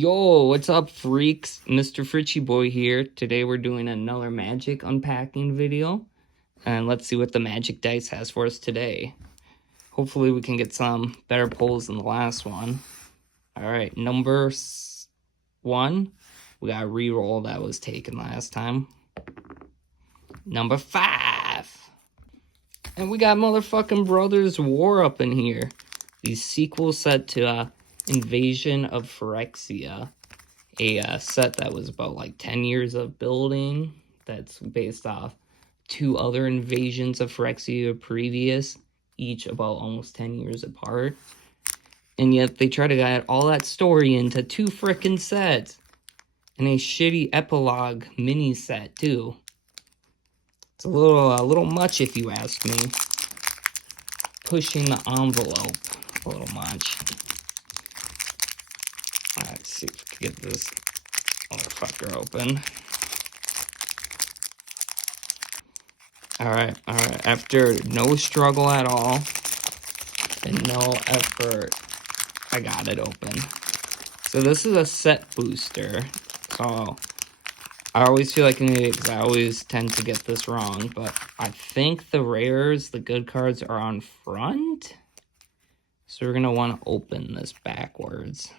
Yo, what's up, freaks? Mr. Fritchie Boy here. Today we're doing another magic unpacking video. And let's see what the magic dice has for us today. Hopefully we can get some better pulls than the last one. Alright, number 1. We got a reroll that was taken last time. Number 5. And we got motherfucking Brothers War up in here. The sequel set to Invasion of Phyrexia, a set that was about like 10 years of building, that's based off 2 other invasions of Phyrexia previous, each about almost 10 years apart. And yet they try to get all that story into 2 frickin' sets. And a shitty epilogue mini set too. It's a little much if you ask me. Pushing the envelope a little much. Let's see if we can get this motherfucker open. Alright. After no struggle at all and no effort, I got it open. So this is a set booster. So I always feel like an idiot because I always tend to get this wrong. But I think the rares, the good cards, are on front. So we're going to want to open this backwards.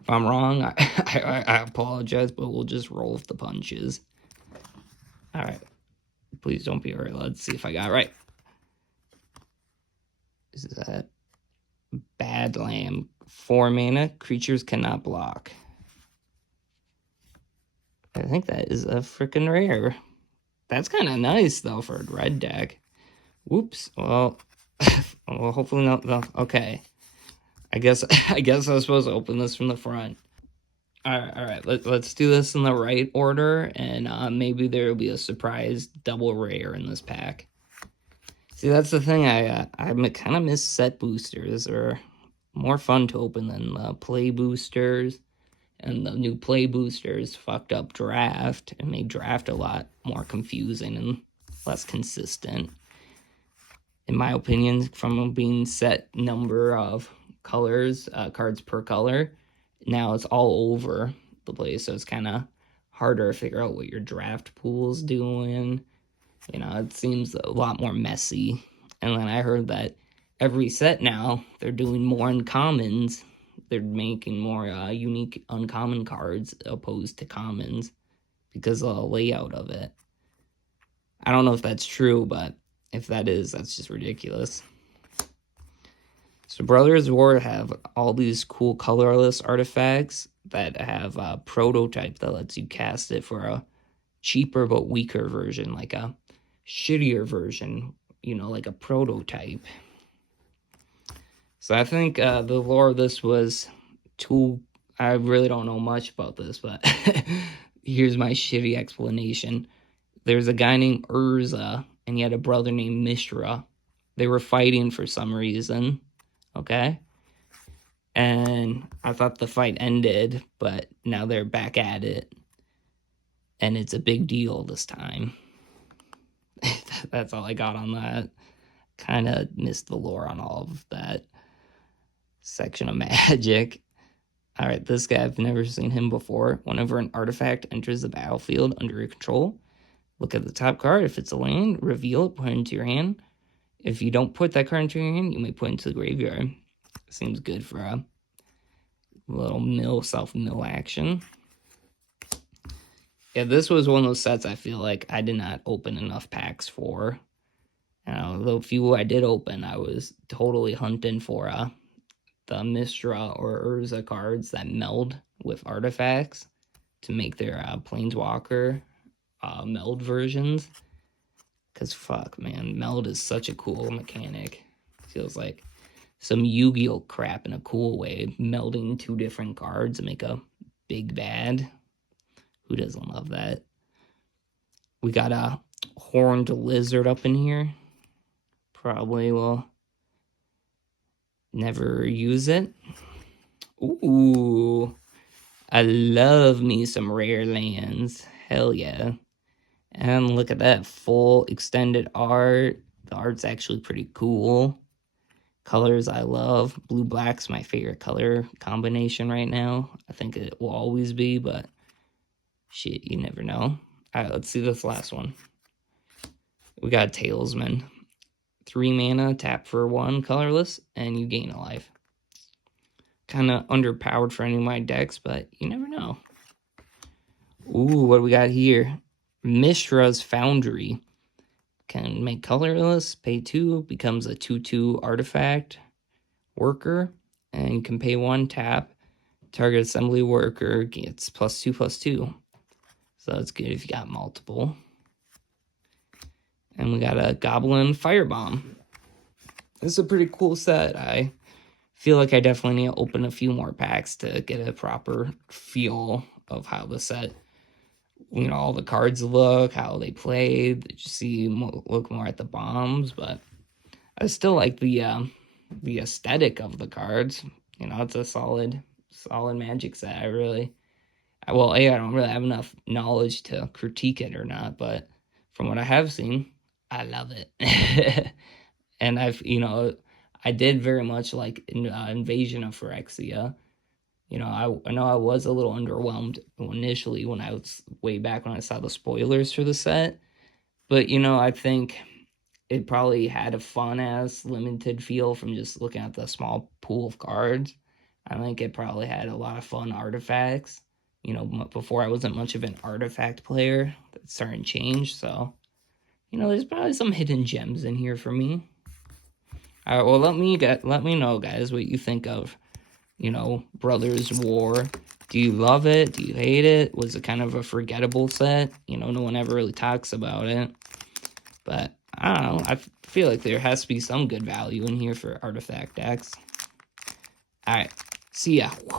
If I'm wrong, I apologize, but we'll just roll with the punches. Alright. Please don't be right. Let's see if I got it right. Is that Bad Lamb? 4 mana. Creatures cannot block. I think that is a freaking rare. That's kind of nice, though, for a red deck. Whoops. Well, hopefully not. No. Okay. I guess I was supposed to open this from the front. All right. Let's do this in the right order, and maybe there will be a surprise double rare in this pack. See, that's the thing. I kind of miss set boosters. They're more fun to open than the play boosters, and the new play boosters fucked up draft and made draft a lot more confusing and less consistent, in my opinion, from being set number of colors, cards per color. Now it's all over the place, so it's kind of harder to figure out what your draft pool's doing. You know, it seems a lot more messy. And then I heard that every set now, they're doing more uncommons. They're making more unique uncommon cards opposed to commons because of the layout of it. I don't know if that's true, but if that is, that's just ridiculous. So Brothers War have all these cool colorless artifacts that have a prototype that lets you cast it for a cheaper but weaker version, like a shittier version, you know, like a prototype. So I think the lore of this was too... I really don't know much about this, but here's my shitty explanation. There's a guy named Urza, and he had a brother named Mishra. They were fighting for some reason. Okay, and I thought the fight ended, but now they're back at it, and it's a big deal this time. That's all I got on that. Kind of missed the lore on all of that section of magic. All right, this guy, I've never seen him before. Whenever an artifact enters the battlefield under your control, look at the top card. If it's a land, reveal it, put it into your hand. If you don't put that card into your hand, you may put it into the graveyard. Seems good for a little self-mill action. Yeah, this was one of those sets I feel like I did not open enough packs for. The few I did open, I was totally hunting for the Mistra or Urza cards that meld with artifacts to make their Planeswalker meld versions. Because fuck, man, meld is such a cool mechanic. Feels like some Yu-Gi-Oh crap in a cool way. Melding 2 different cards to make a big bad. Who doesn't love that? We got a horned lizard up in here. Probably will never use it. Ooh. I love me some rare lands. Hell yeah. And look at that full extended art. The art's actually pretty cool. Colors I love. Blue black's my favorite color combination right now. I think it will always be, but shit, you never know. All right, let's see this last one. We got Talesman. 3 mana, tap for 1, colorless, and you gain a life. Kind of underpowered for any of my decks, but you never know. Ooh, what do we got here? Mishra's Foundry. Can make colorless, pay 2, becomes a 2/2 artifact worker, and you can pay 1, tap. Target assembly worker gets +2/+2. So that's good if you got multiple. And we got a Goblin Firebomb. This is a pretty cool set. I feel like I definitely need to open a few more packs to get a proper feel of how the set, you know, all the cards look, how they play. Just look more at the bombs, but I still like the aesthetic of the cards. You know, it's a solid Magic set. I don't really have enough knowledge to critique it or not, but from what I have seen, I love it. And I did very much like Invasion of Phyrexia. You know, I know I was a little underwhelmed initially when I was way back when I saw the spoilers for the set, but you know, I think it probably had a fun-ass limited feel from just looking at the small pool of cards. I think it probably had a lot of fun artifacts. You know, before I wasn't much of an artifact player. That's starting to change, so you know, there's probably some hidden gems in here for me. All right, well, let me know, guys, what you think of, you know, Brothers War. Do you love it? Do you hate it? Was it kind of a forgettable set? You know, no one ever really talks about it. But I don't know. I feel like there has to be some good value in here for artifact decks. All right, see ya.